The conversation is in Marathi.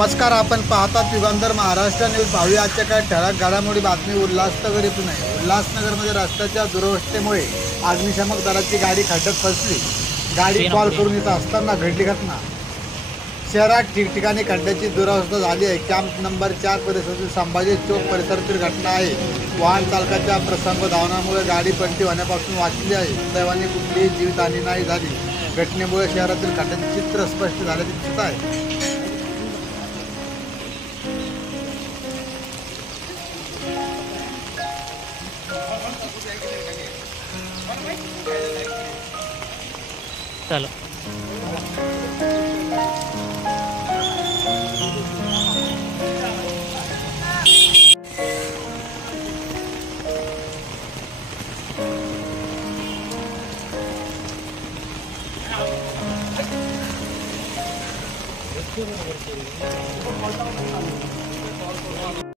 नमस्कार, आपण पाहतात युगंधर महाराष्ट्र न्यूज। पाहूया आजच्या काय ठळक घडामोडी बातमी। उल्हासनगर येथून आहे। उल्हासनगरमध्ये रस्त्याच्या दुरवस्थेमुळे अग्निशमक दलाची गाडी खड्ड्यात फसली। गाडी कॉल करून येत असताना घडली घटना। शहरात ठिकठिकाणी खड्ड्याची दुरवस्था झाली आहे। कॅम्प नंबर 4 परिसरातील संभाजी चौक परिसरातील घटना आहे। वाहन चालकाच्या प्रसंग धावनामुळे गाडी पलटी होण्यापासून वाचली आहे। दैवाने कुठलीही जीवितहानी नाही झाली। घटनेमुळे शहरातील खड्ड्याचे चित्र स्पष्ट झाल्याचे दिसत आहे। चलो